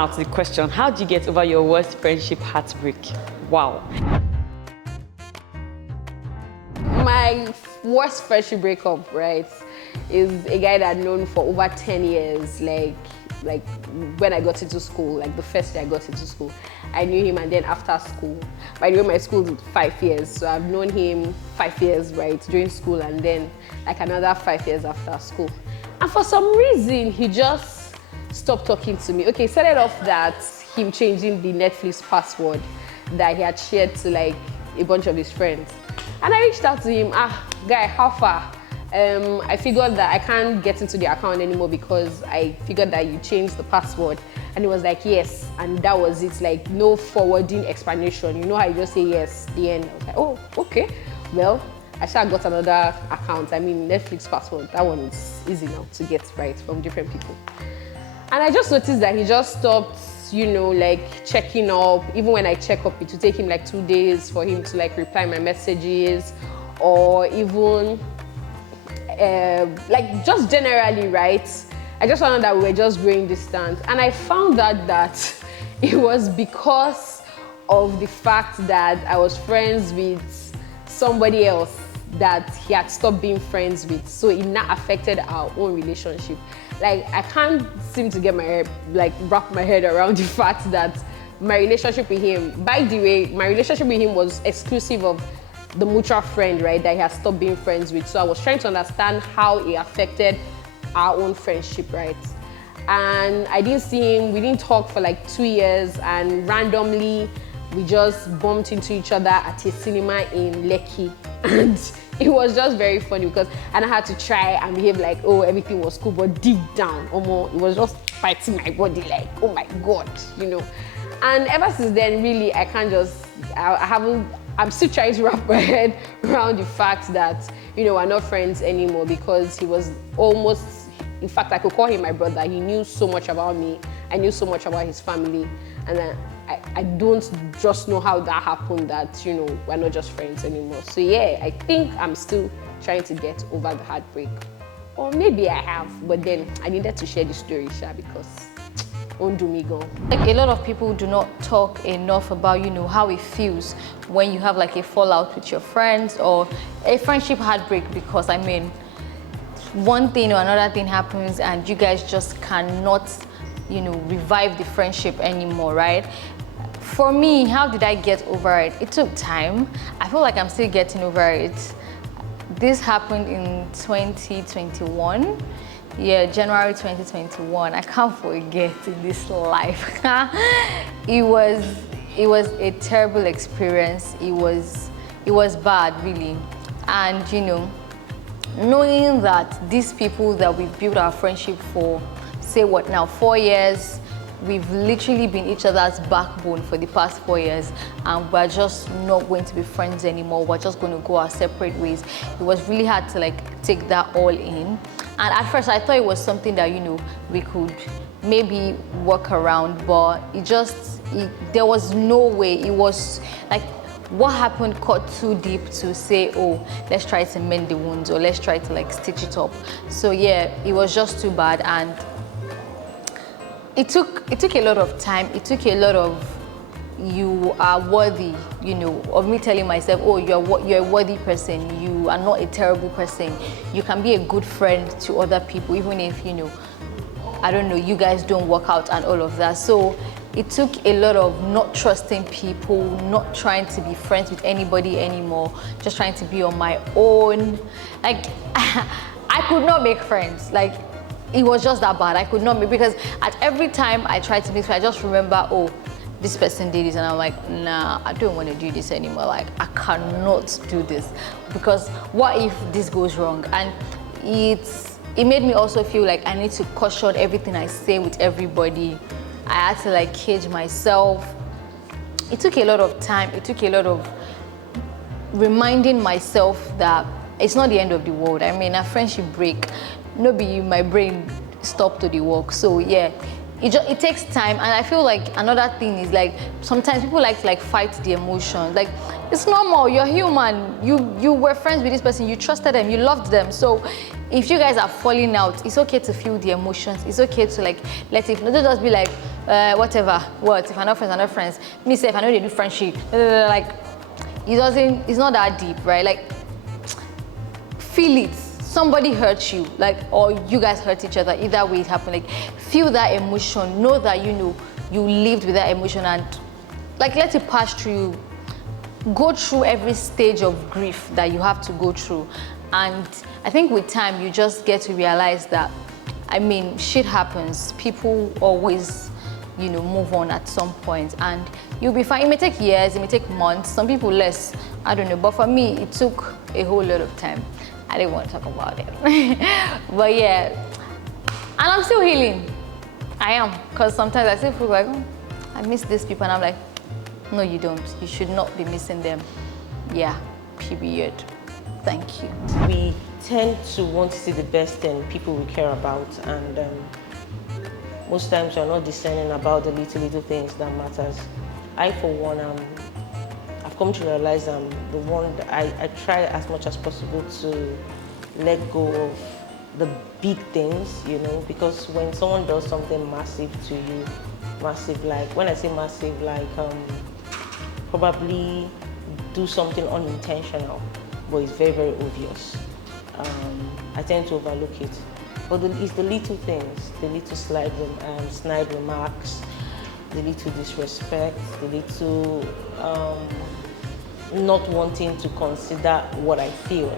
Now to the question, how do you get over your worst friendship heartbreak? Wow. My worst friendship breakup, right, is a guy that I've known for over 10 years, like when I got into school, like the first day I got into school. I knew him, and then after school, by the way, my school is 5 years, so I've known him 5 years, right, during school, and then like another 5 years after school. And for some reason, he just stopped talking to me. Okay, started off that him changing the Netflix password that he had shared to like a bunch of his friends. And I reached out to him, guy, how far? I figured that I can't get into the account anymore because I figured that you changed the password. And he was like, yes. And that was it, like no forwarding explanation. You know how you just say yes, the end. I was like, oh, okay. Well, I sure got another account. I mean, Netflix password, that one is easy now to get right from different people. And I just noticed that he just stopped, you know, like checking up. Even when I check up, it would take him like 2 days for him to like reply my messages, or even like just generally, right? I just found out that we were just growing distant. And I found out that it was because of the fact that I was friends with somebody else that he had stopped being friends with. So it now affected our own relationship. Like, I can't seem to get wrap my head around the fact that my relationship with him, by the way, my relationship with him was exclusive of the mutual friend, right, that he has stopped being friends with. So I was trying to understand how it affected our own friendship, right? And I didn't see him, we didn't talk for like 2 years, and randomly we just bumped into each other at a cinema in Lekki. And it was just very funny because I had to try and behave like, oh, everything was cool, but deep down, it was just fighting my body like, oh my God, you know. And ever since then, really, I can't just, I'm still trying to wrap my head around the fact that, you know, we're not friends anymore, because he was almost, in fact, I could call him my brother. He knew so much about me. I knew so much about his family. And I don't just know how that happened, that, you know, we're not just friends anymore. So yeah, I think I'm still trying to get over the heartbreak. Or maybe I have, but then I needed to share the story, because won't do me go. Like, a lot of people do not talk enough about, you know, how it feels when you have like a fallout with your friends or a friendship heartbreak, because I mean, one thing or another thing happens and you guys just cannot, you know, revive the friendship anymore, right? For me, how did I get over it? It took time. I feel like I'm still getting over it. This happened in 2021. Yeah, January 2021. I can't forget in this life. It was a terrible experience. It was bad, really. And you know, knowing that these people that we built our friendship for, say what now, 4 years, we've literally been each other's backbone for the past 4 years, and we're just not going to be friends anymore. We're just going to go our separate ways. It was really hard to like take that all in. And at first I thought it was something that, you know, we could maybe work around, but there was no way. It was like, what happened cut too deep to say, oh, let's try to mend the wounds, or let's try to like stitch it up. So yeah, it was just too bad. And it took a lot of time. It took a lot of, you are worthy, you know, of me telling myself, oh, you're a worthy person. You are not a terrible person. You can be a good friend to other people, even if, you know, I don't know, you guys don't work out and all of that. So it took a lot of not trusting people, not trying to be friends with anybody anymore, just trying to be on my own. Like, I could not make friends. Like, it was just that bad. I could not make, because at every time I tried to make friends, I just remember, oh, this person did this, and I'm like, nah, I don't want to do this anymore. Like, I cannot do this, because what if this goes wrong? And it made me also feel like I need to caution everything I say with everybody. I had to like cage myself. It took a lot of time. It took a lot of reminding myself that it's not the end of the world. I mean, a friendship break, no be my brain stopped to the work. So yeah, it takes time. And I feel like another thing is like sometimes people like to like fight the emotions. Like it's normal, you're human. You were friends with this person, you trusted them, you loved them. So if you guys are falling out, it's okay to feel the emotions. It's okay to like let it, don't just be like whatever, what, if I'm not friends, I'm not friends. Me say if I know they do friendship, like it's not that deep, right? Like feel it. Somebody hurt you, like, or you guys hurt each other, either way it happened. Like feel that emotion, know that you lived with that emotion, and like let it pass through you. Go through every stage of grief that you have to go through. And I think with time you just get to realize that, I mean, shit happens. People always, move on at some point, and you'll be fine. It may take years, it may take months, some people less, I don't know. But for me, it took a whole lot of time. I didn't want to talk about it. But yeah, and I'm still healing. I am, because sometimes I still feel like, oh, I miss these people, and I'm like, no, you don't. You should not be missing them. Yeah, period. Thank you. We tend to want to see the best in people we care about, and most times we're not discerning about the little things that matters. I, for one, I've come to realize I'm the one that I try as much as possible to let go of the big things, because when someone does something massive to you, massive, like, when I say massive, like probably do something unintentional, but it's very, very obvious. I tend to overlook it. But it's the little things, the little snide remarks, the little disrespect, the little not wanting to consider what I feel.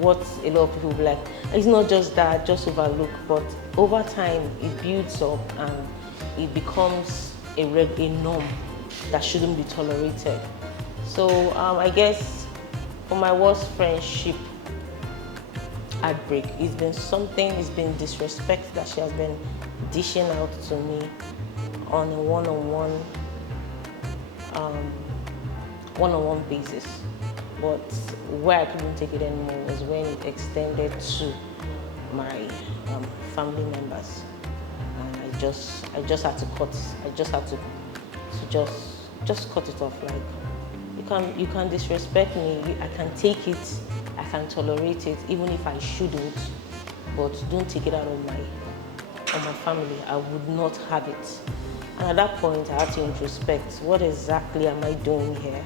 What a lot of people be like, it's not just that, just overlook, but over time it builds up and it becomes a norm that shouldn't be tolerated. So I guess for my worst friendship heartbreak, it's been disrespect that she has been dishing out to me on a one-on-one basis. But where I couldn't take it anymore was when it extended to my family members, and I just had to cut. I just had to just cut it off. Like you can disrespect me. I can take it. I can tolerate it, even if I shouldn't. But don't take it out on my family. I would not have it. And at that point, I had to introspect. What exactly am I doing here?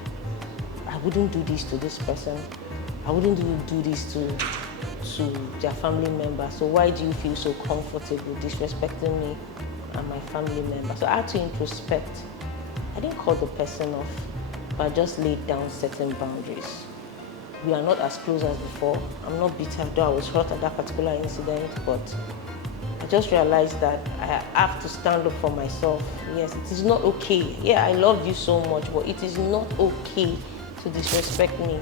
I wouldn't do this to this person. I wouldn't do this to their family member. So why do you feel so comfortable disrespecting me and my family member? So I had to introspect. I didn't cut the person off, but I just laid down certain boundaries. We are not as close as before. I'm not bitter, though I was hurt at that particular incident, but I just realized that I have to stand up for myself. Yes, it is not okay. Yeah, I love you so much, but it is not okay to disrespect me.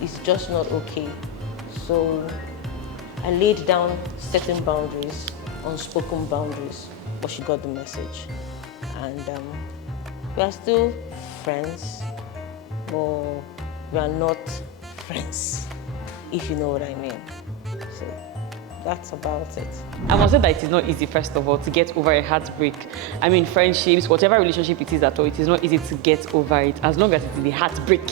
It's just not okay. So I laid down certain boundaries, unspoken boundaries, but she got the message. And we are still friends, but we are not friends, if you know what I mean. So that's about it. I must say that it is not easy, first of all, to get over a heartbreak. I mean, friendships, whatever relationship it is at all, it is not easy to get over it, as long as it is the heartbreak.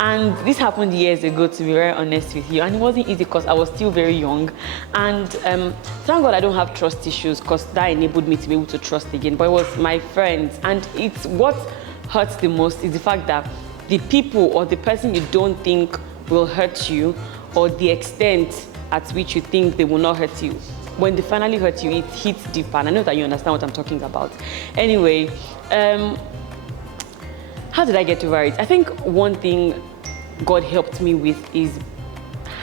And this happened years ago, to be very honest with you, and it wasn't easy because I was still very young. And thank God I don't have trust issues, because that enabled me to be able to trust again. But it was my friends, and it's what hurts the most is the fact that the people or the person you don't think will hurt you, or the extent at which you think they will not hurt you, when they finally hurt you, it hits deeper. And I know that you understand what I'm talking about. Anyway, how did I get over it? I think one thing God helped me with is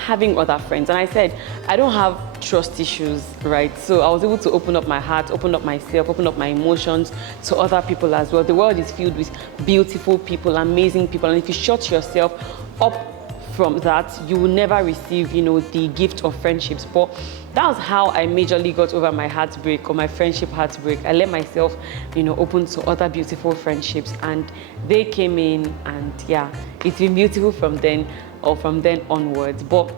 having other friends. And I said, I don't have trust issues, right? So I was able to open up my heart, open up myself, open up my emotions to other people as well. The world is filled with beautiful people, amazing people. And if you shut yourself up from that, you will never receive, the gift of friendships. But that was how I majorly got over my heartbreak, or my friendship heartbreak. I let myself, open to other beautiful friendships, and they came in, and yeah, it's been beautiful from then onwards. But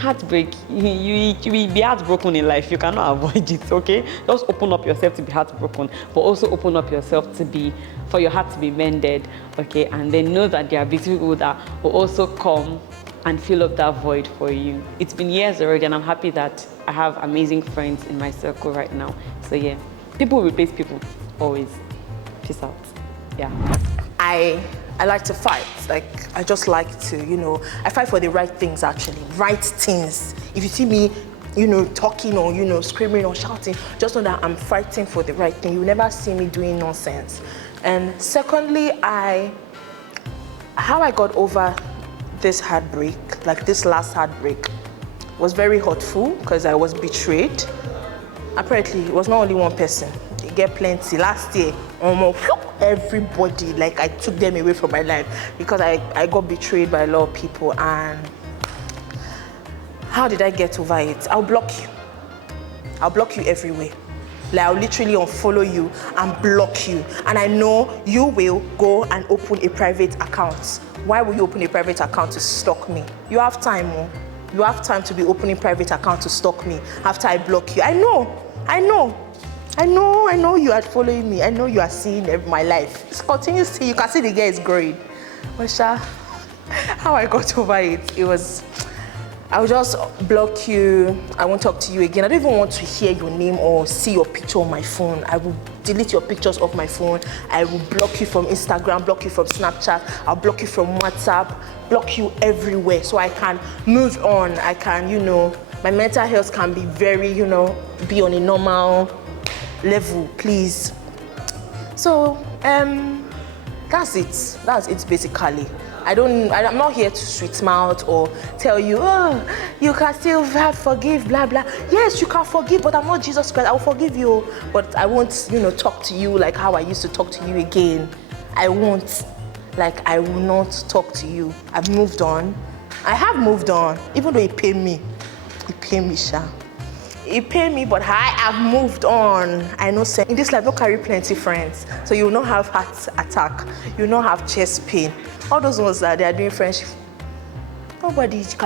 heartbreak, you will be heartbroken in life. You cannot avoid it, okay? Just open up yourself to be heartbroken, but also open up yourself for your heart to be mended, okay? And then know that there are beautiful people that will also come and fill up that void for you. It's been years already, and I'm happy that I have amazing friends in my circle right now. So yeah, people will replace people, always. Peace out. Yeah. I like to fight. Like, I just like to, I fight for the right things, actually. Right things. If you see me, talking or, screaming or shouting, just know that I'm fighting for the right thing. You never see me doing nonsense. And secondly, how I got over this heartbreak, like this last heartbreak, was very hurtful because I was betrayed. Apparently, it was not only one person. You get plenty. Last year, almost everybody, like I took them away from my life because I got betrayed by a lot of people. And how did I get over it? I'll block you. I'll block you everywhere. Like, I'll literally unfollow you and block you. And I know you will go and open a private account. Why will you open a private account to stalk me? You have time, oh. You have time to be opening private account to stalk me after I block you. I know you are following me. I know you are seeing my life. It's continuously, you can see the girl is growing. But how I got over it, I'll just block you. I won't talk to you again. I don't even want to hear your name or see your picture on my phone. I will delete your pictures off my phone. I will block you from Instagram, block you from Snapchat. I'll block you from WhatsApp, block you everywhere so I can move on. I can, my mental health can be very, be on a normal level, please. So, that's it basically. I'm not here to sweet mouth or tell you, oh, you can still forgive, blah, blah. Yes, you can forgive, but I'm not Jesus Christ. I will forgive you, but I won't, talk to you like how I used to talk to you again. I won't. Like, I will not talk to you. I've moved on. I have moved on, even though it paid me. It paid me, Sha. It paid me, but I have moved on. I know, in this life, don't carry plenty friends. So you will not have heart attack. You will not have chest pain. All those ones that they are doing friendship. Nobody is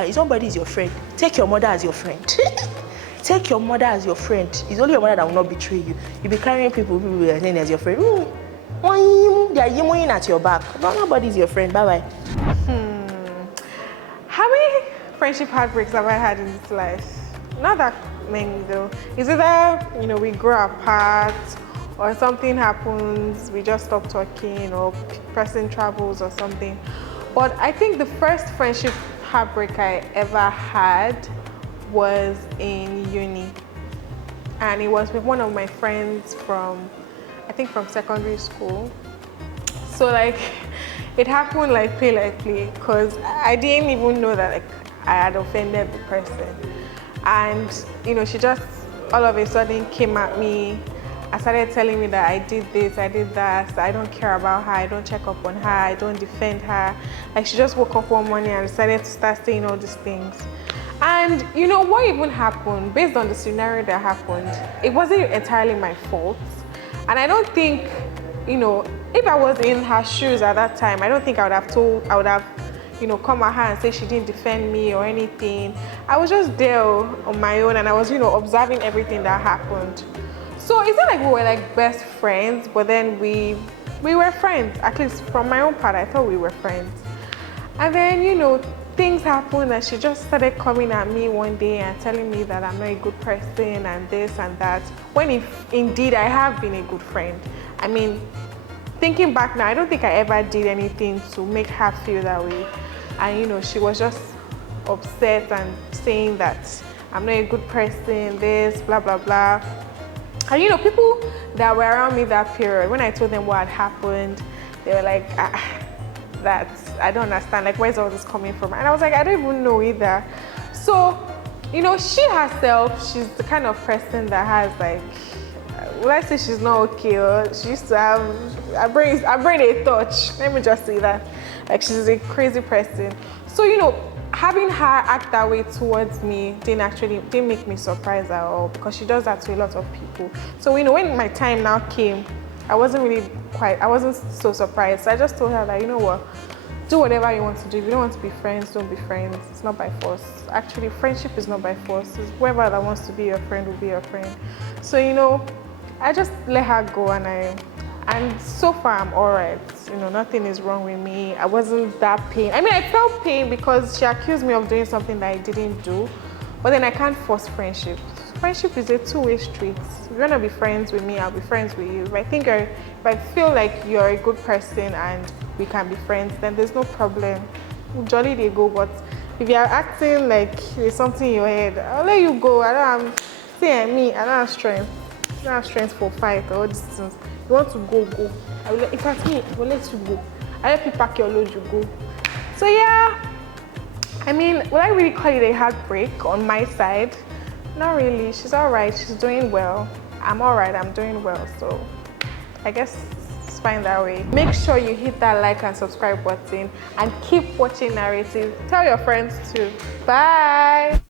your friend. Take your mother as your friend. Take your mother as your friend. It's only your mother that will not betray you. You'll be carrying people are saying as your friend. They are yiming at your back. Nobody is your friend. Bye-bye. How many friendship heartbreaks have I had in this life? Not that many though. It's either, we grow apart or something happens, we just stop talking, or person travels or something. But I think the first friendship heartbreak I ever had was in uni. And it was with one of my friends from secondary school. So it happened like play, because I didn't even know that I had offended the person. And she just all of a sudden came at me. I started telling me that I did this, I did that, so I don't care about her, I don't check up on her, I don't defend her. Like, she just woke up one morning and decided to start saying all these things. And what even happened, based on the scenario that happened, it wasn't entirely my fault. And I don't think, if I was in her shoes at that time, I don't think I would have come at her and say she didn't defend me or anything. I was just there on my own, and I was, observing everything that happened. So it's not like we were best friends, but then we were friends. At least from my own part, I thought we were friends. And then, things happened, and she just started coming at me one day and telling me that I'm not a good person and this and that, when if indeed I have been a good friend. I mean, thinking back now, I don't think I ever did anything to make her feel that way. And she was just upset and saying that I'm not a good person, this, blah, blah, blah. And people that were around me that period, when I told them what had happened, they were like, I don't understand, where's all this coming from? And I was like, I don't even know either. So, she herself, she's the kind of person that has will I say she's not okay, or she used to have, I brain a touch, let me just say that. She's a crazy person. So, having her act that way towards me didn't make me surprised at all, because she does that to a lot of people. So, when my time now came, I wasn't so surprised. So I just told her that, do whatever you want to do. If you don't want to be friends, don't be friends. It's not by force. Actually, friendship is not by force. It's whoever that wants to be your friend will be your friend. So, you know, I just let her go, and so far I'm all right. You know, nothing is wrong with me. I wasn't that pain. I mean, I felt pain because she accused me of doing something that I didn't do, but then I can't force friendship. Friendship is a two-way street. If you want to be friends with me, I'll be friends with you. If I feel like you're a good person and we can be friends, then there's no problem. Jolly they go, but if you're acting like there's something in your head, I'll let you go. I don't have strength. I don't have strength for fight or all these things. You want to go, go. If it's me, I will let you go. I let you pack your load, you go. So yeah, I mean, would I really call it a heartbreak on my side? Not really. She's all right. She's doing well. I'm all right. I'm doing well. So I guess it's fine that way. Make sure you hit that like and subscribe button and keep watching Narrative. Tell your friends too. Bye.